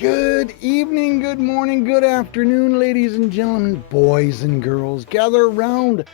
Good evening, good morning, good afternoon, ladies and gentlemen, boys and girls. Gather around.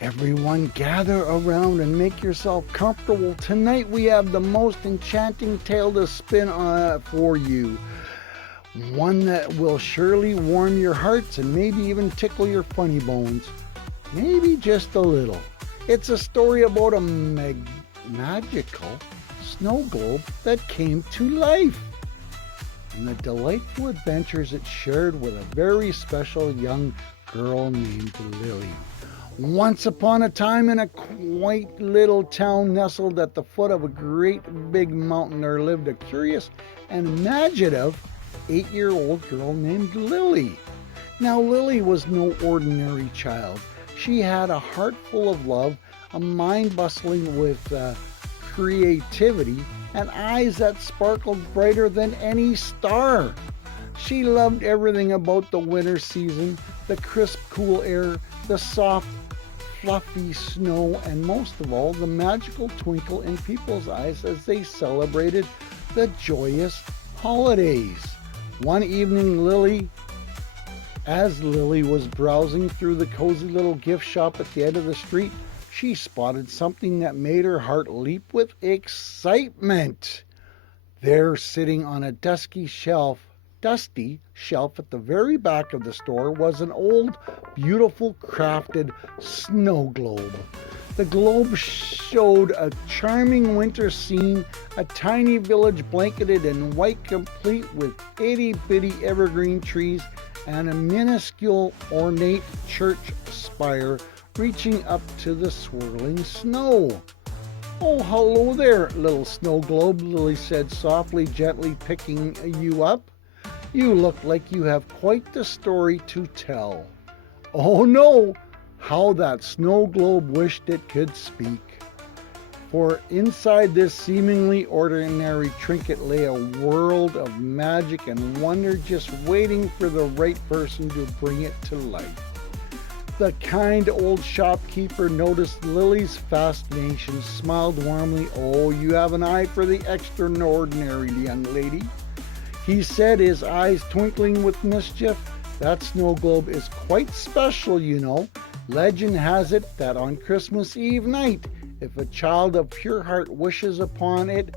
Everyone, gather around and make yourself comfortable. Tonight we have the most enchanting tale to spin for you. One that will surely warm your hearts and maybe even tickle your funny bones. Maybe just a little. It's a story about a magical snow globe that came to life, and the delightful adventures it shared with a very special young girl named Lily. Once upon a time, in a quaint little town nestled at the foot of a great big mountain, there lived a curious and imaginative 8-year-old girl named Lily. Now, Lily was no ordinary child. She had a heart full of love, a mind bustling with creativity, and eyes that sparkled brighter than any star. She loved everything about the winter season, the crisp, cool air, the soft, fluffy snow, and most of all, the magical twinkle in people's eyes as they celebrated the joyous holidays. One evening, as Lily was browsing through the cozy little gift shop at the end of the street, she spotted something that made her heart leap with excitement. There, sitting on a dusty shelf at the very back of the store, was an old, beautiful, crafted snow globe. The globe showed a charming winter scene, a tiny village blanketed in white, complete with itty-bitty evergreen trees, and a minuscule, ornate church spire reaching up to the swirling snow. "Oh, hello there, little snow globe," Lily said softly, gently picking you up. "You look like you have quite the story to tell." Oh no! How that snow globe wished it could speak. For inside this seemingly ordinary trinket lay a world of magic and wonder just waiting for the right person to bring it to life. The kind old shopkeeper noticed Lily's fascination, smiled warmly. "Oh, you have an eye for the extraordinary, young lady," he said, his eyes twinkling with mischief. "That snow globe is quite special, you know. Legend has it that on Christmas Eve night, if a child of pure heart wishes upon it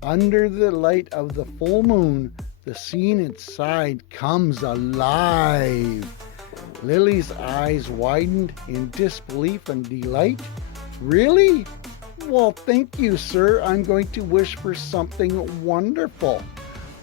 under the light of the full moon, the scene inside comes alive." Lily's eyes widened in disbelief and delight. "Really? Well, thank you, sir. I'm going to wish for something wonderful."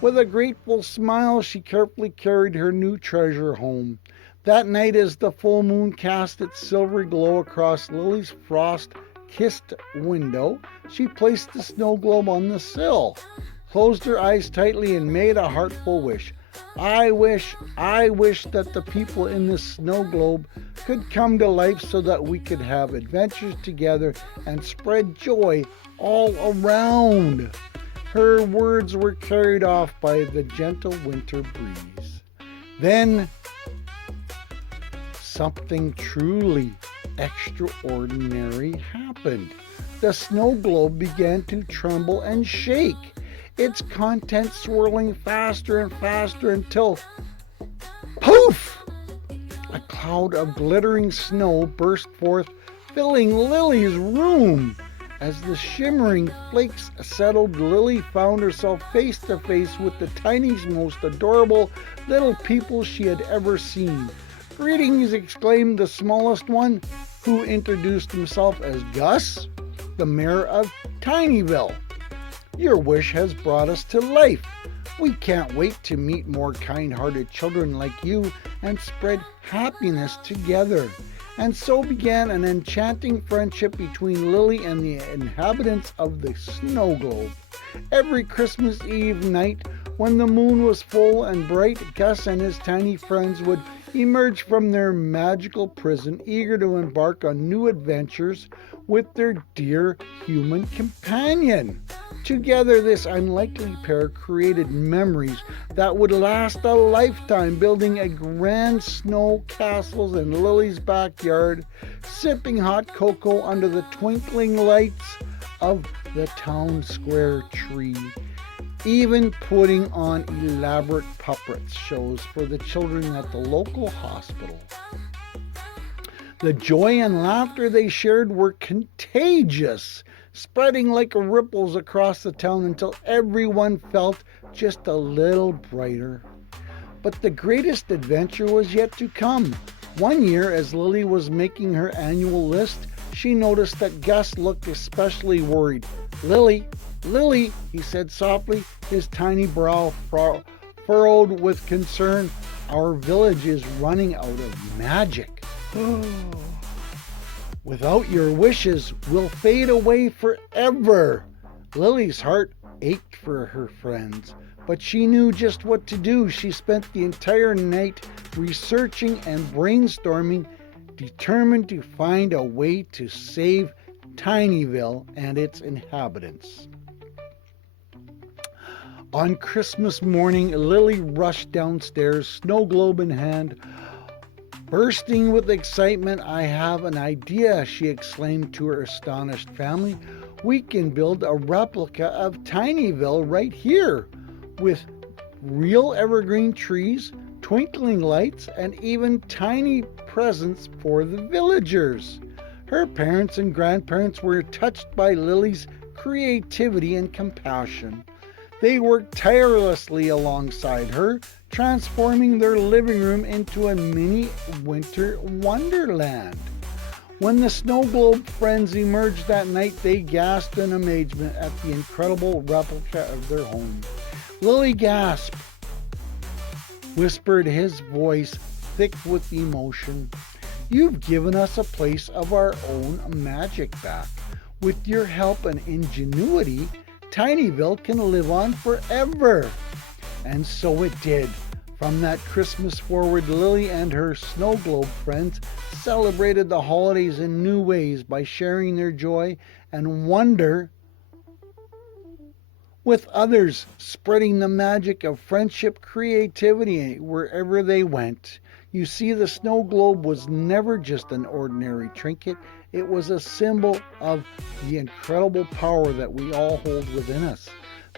With a grateful smile, she carefully carried her new treasure home. That night, as the full moon cast its silvery glow across Lily's frost-kissed window, she placed the snow globe on the sill, closed her eyes tightly, and made a heartful wish. I wish that the people in this snow globe could come to life so that we could have adventures together and spread joy all around." Her words were carried off by the gentle winter breeze. Then something truly extraordinary happened. The snow globe began to tremble and shake, its contents swirling faster and faster until, poof! A cloud of glittering snow burst forth, filling Lily's room. As the shimmering flakes settled, Lily found herself face to face with the tiniest, most adorable little people she had ever seen. "Greetings," exclaimed the smallest one, who introduced himself as Gus, the mayor of Tinyville. "Your wish has brought us to life. We can't wait to meet more kind-hearted children like you and spread happiness together." And so began an enchanting friendship between Lily and the inhabitants of the snow globe. Every Christmas Eve night, when the moon was full and bright, Gus and his tiny friends would emerge from their magical prison, eager to embark on new adventures with their dear human companion. Together, this unlikely pair created memories that would last a lifetime, building a grand snow castles in Lily's backyard, sipping hot cocoa under the twinkling lights of the town square tree, even putting on elaborate puppet shows for the children at the local hospital. The joy and laughter they shared were contagious, spreading like ripples across the town until everyone felt just a little brighter. But the greatest adventure was yet to come. One year, as Lily was making her annual list, she noticed that Gus looked especially worried. "Lily, Lily," he said softly, his tiny brow furrowed with concern, "our village is running out of magic. Without your wishes, we'll fade away forever." Lily's heart ached for her friends, but she knew just what to do. She spent the entire night researching and brainstorming, determined to find a way to save Tinyville and its inhabitants. On Christmas morning, Lily rushed downstairs, snow globe in hand. Bursting with excitement, "I have an idea," she exclaimed to her astonished family. "We can build a replica of Tinyville right here, with real evergreen trees, twinkling lights, and even tiny presents for the villagers." Her parents and grandparents were touched by Lily's creativity and compassion. They worked tirelessly alongside her, transforming their living room into a mini winter wonderland. When the snow globe friends emerged that night, they gasped in amazement at the incredible replica of their home. "Lily, gasp," whispered his voice thick with emotion. "You've given us a place of our own magic back. With your help and ingenuity, Tinyville can live on forever." And so it did. From that Christmas forward, Lily and her snow globe friends celebrated the holidays in new ways by sharing their joy and wonder with others, spreading the magic of friendship, creativity wherever they went. You see, the snow globe was never just an ordinary trinket. It was a symbol of the incredible power that we all hold within us.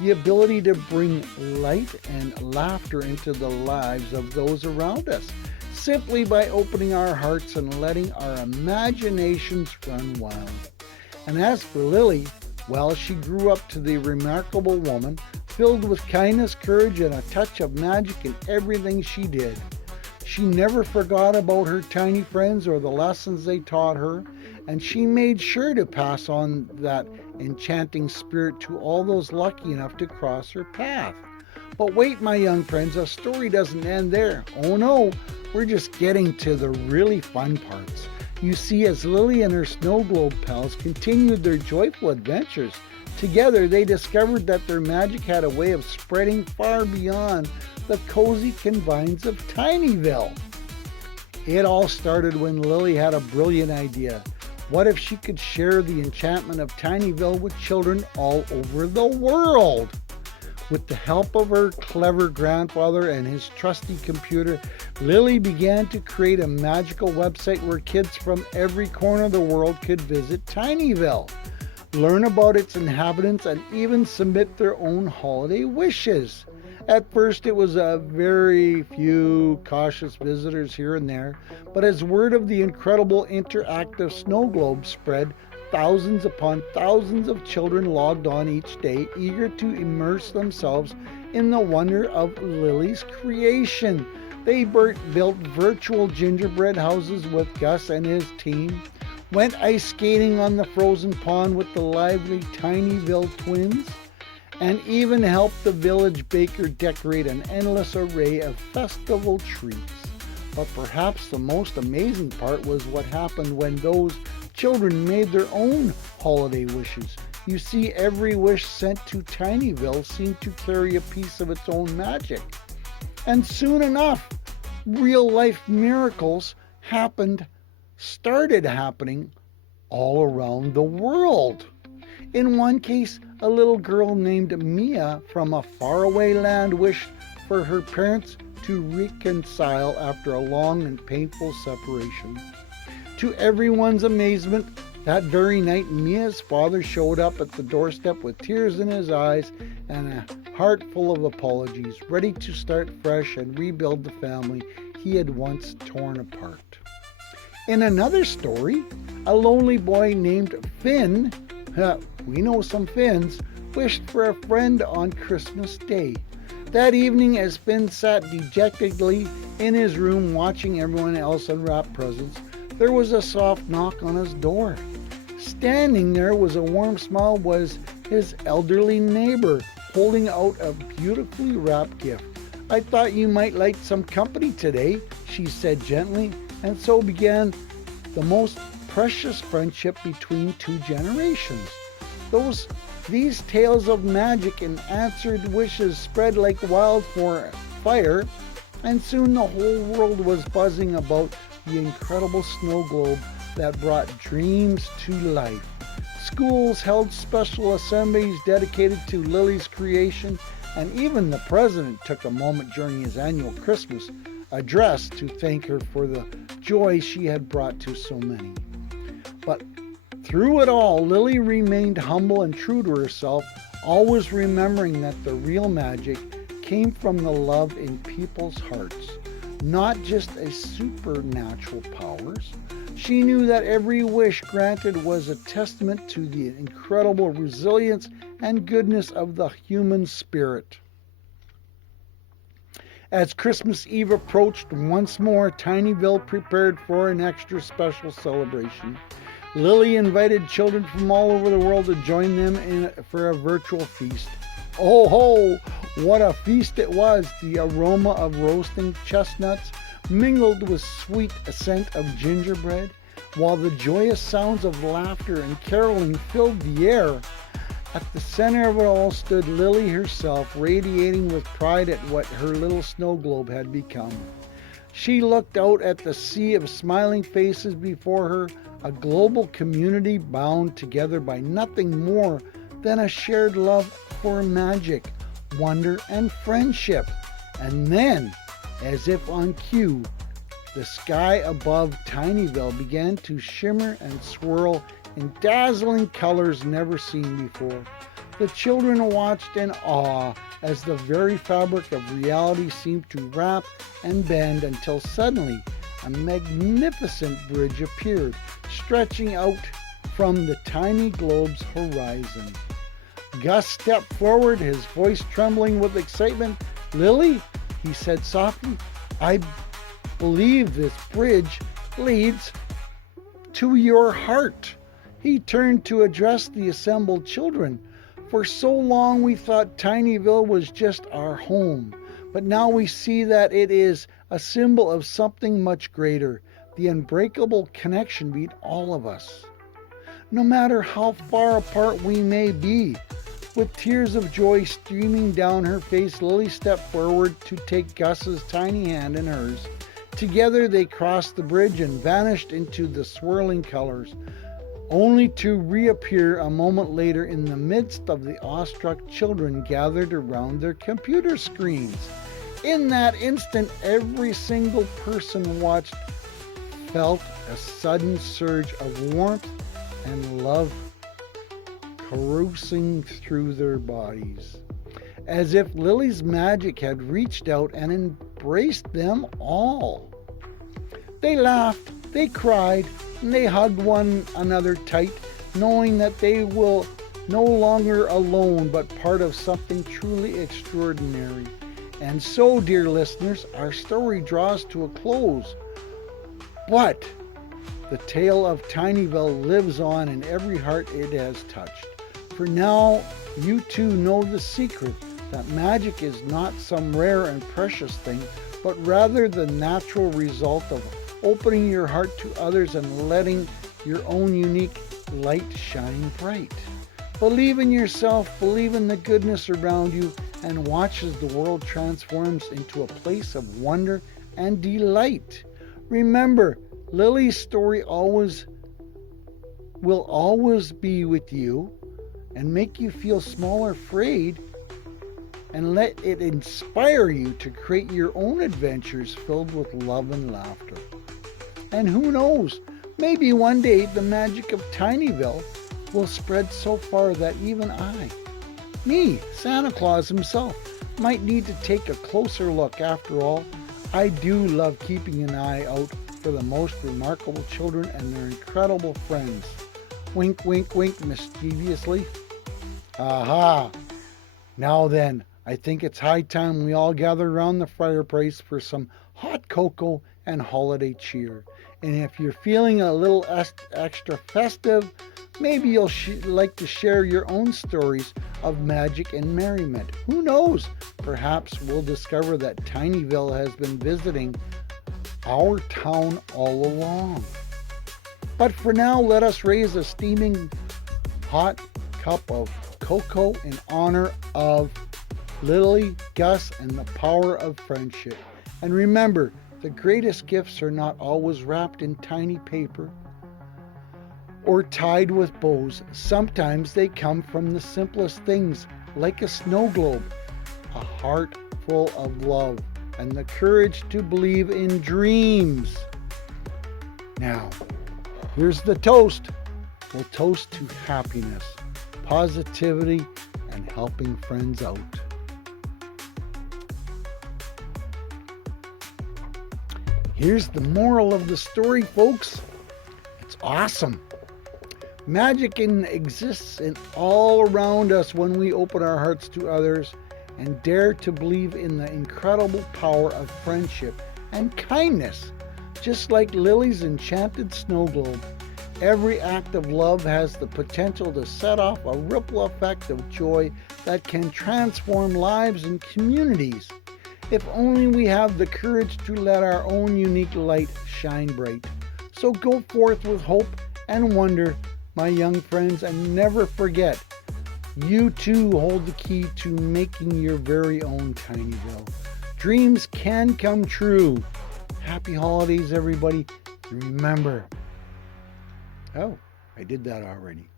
The ability to bring light and laughter into the lives of those around us, simply by opening our hearts and letting our imaginations run wild. And as for Lily, well, she grew up to be a remarkable woman, filled with kindness, courage, and a touch of magic in everything she did. She never forgot about her tiny friends or the lessons they taught her, and she made sure to pass on that enchanting spirit to all those lucky enough to cross her path. But wait, my young friends, our story doesn't end there. Oh no, we're just getting to the really fun parts. You see, as Lily and her snow globe pals continued their joyful adventures, together they discovered that their magic had a way of spreading far beyond the cozy confines of Tinyville. It all started when Lily had a brilliant idea. What if she could share the enchantment of Tinyville with children all over the world? With the help of her clever grandfather and his trusty computer, Lily began to create a magical website where kids from every corner of the world could visit Tinyville, learn about its inhabitants, and even submit their own holiday wishes. At first, it was a very few cautious visitors here and there, but as word of the incredible interactive snow globe spread, thousands upon thousands of children logged on each day, eager to immerse themselves in the wonder of Lily's creation. They built virtual gingerbread houses with Gus and his team, went ice skating on the frozen pond with the lively Tinyville twins, and even helped the village baker decorate an endless array of festival treats. But perhaps the most amazing part was what happened when those children made their own holiday wishes. You see, every wish sent to Tinyville seemed to carry a piece of its own magic. And soon enough, real-life miracles started happening all around the world. In one case, a little girl named Mia from a faraway land wished for her parents to reconcile after a long and painful separation. To everyone's amazement, that very night, Mia's father showed up at the doorstep with tears in his eyes and a heart full of apologies, ready to start fresh and rebuild the family he had once torn apart. In another story, a lonely boy named Finn, we know some Finns, wished for a friend on Christmas Day. That evening, as Finn sat dejectedly in his room watching everyone else unwrap presents, there was a soft knock on his door. Standing there with a warm smile was his elderly neighbor, holding out a beautifully wrapped gift. "I thought you might like some company today," she said gently, and so began the most precious friendship between two generations. These tales of magic and answered wishes spread like wildfire, and soon the whole world was buzzing about the incredible snow globe that brought dreams to life. Schools held special assemblies dedicated to Lily's creation, and even the president took a moment during his annual Christmas address to thank her for the joy she had brought to so many. But through it all, Lily remained humble and true to herself, always remembering that the real magic came from the love in people's hearts, not just a supernatural powers. She knew that every wish granted was a testament to the incredible resilience and goodness of the human spirit. As Christmas Eve approached once more, Tinyville prepared for an extra special celebration. Lily invited children from all over the world to join them for a virtual feast. Oh ho! What a feast it was! The aroma of roasting chestnuts mingled with sweet scent of gingerbread, while the joyous sounds of laughter and caroling filled the air. At the center of it all stood Lily herself, radiating with pride at what her little snow globe had become. She looked out at the sea of smiling faces before her, a global community bound together by nothing more than a shared love for magic, wonder, and friendship. And then, as if on cue, the sky above Tinyville began to shimmer and swirl in dazzling colors never seen before. The children watched in awe as the very fabric of reality seemed to wrap and bend until suddenly a magnificent bridge appeared, stretching out from the tiny globe's horizon. Gus stepped forward, his voice trembling with excitement. "Lily," he said softly, "I believe this bridge leads to your heart." He turned to address the assembled children. "For so long we thought Tinyville was just our home, but now we see that it is a symbol of something much greater, the unbreakable connection between all of us. No matter how far apart we may be." With tears of joy streaming down her face, Lily stepped forward to take Gus's tiny hand in hers. Together they crossed the bridge and vanished into the swirling colors, only to reappear a moment later in the midst of the awestruck children gathered around their computer screens. In that instant, every single person watched felt a sudden surge of warmth and love coursing through their bodies, as if Lily's magic had reached out and embraced them all. They laughed, they cried, and they hugged one another tight, knowing that they were no longer alone, but part of something truly extraordinary. And so, dear listeners, our story draws to a close. But the tale of Tinyville lives on in every heart it has touched. For now, you too know the secret that magic is not some rare and precious thing, but rather the natural result of opening your heart to others and letting your own unique light shine bright. Believe in yourself, believe in the goodness around you, and watch as the world transforms into a place of wonder and delight. Remember, Lily's story will always be with you and make you feel small or afraid, and let it inspire you to create your own adventures filled with love and laughter. And who knows, maybe one day the magic of Tinyville will spread so far that even I Me, Santa Claus himself, might need to take a closer look. After all, I do love keeping an eye out for the most remarkable children and their incredible friends. Wink, wink, wink, mischievously. Aha! Now then, I think it's high time we all gather around the fireplace for some hot cocoa and holiday cheer. And if you're feeling a little extra festive, maybe you'll like to share your own stories of magic and merriment. Who knows? Perhaps we'll discover that Tinyville has been visiting our town all along. But for now, let us raise a steaming hot cup of cocoa in honor of Lily, Gus, and the power of friendship. And remember, the greatest gifts are not always wrapped in tiny paper or tied with bows. Sometimes they come from the simplest things, like a snow globe, a heart full of love, and the courage to believe in dreams. Now, here's the toast. We'll toast to happiness, positivity, and helping friends out. Here's the moral of the story, folks. It's awesome. Magic exists in all around us when we open our hearts to others and dare to believe in the incredible power of friendship and kindness. Just like Lily's enchanted snow globe, every act of love has the potential to set off a ripple effect of joy that can transform lives and communities. If only we have the courage to let our own unique light shine bright. So go forth with hope and wonder, my young friends, and never forget, you too hold the key to making your very own Tinyville. Dreams can come true. Happy holidays, everybody. And remember, oh, I did that already.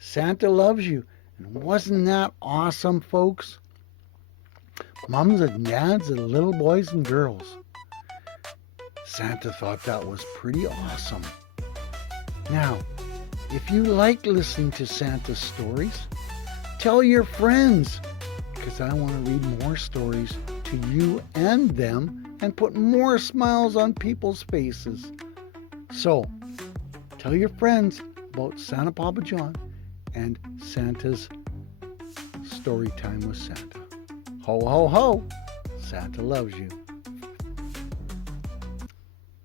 Santa loves you. And wasn't that awesome, folks? Mums and dads and little boys and girls. Santa thought that was pretty awesome. Now, if you like listening to Santa's stories, tell your friends, because I want to read more stories to you and them and put more smiles on people's faces. So, tell your friends about Santa Papa John and Santa's story time with Santa. Ho, ho, ho! Santa loves you.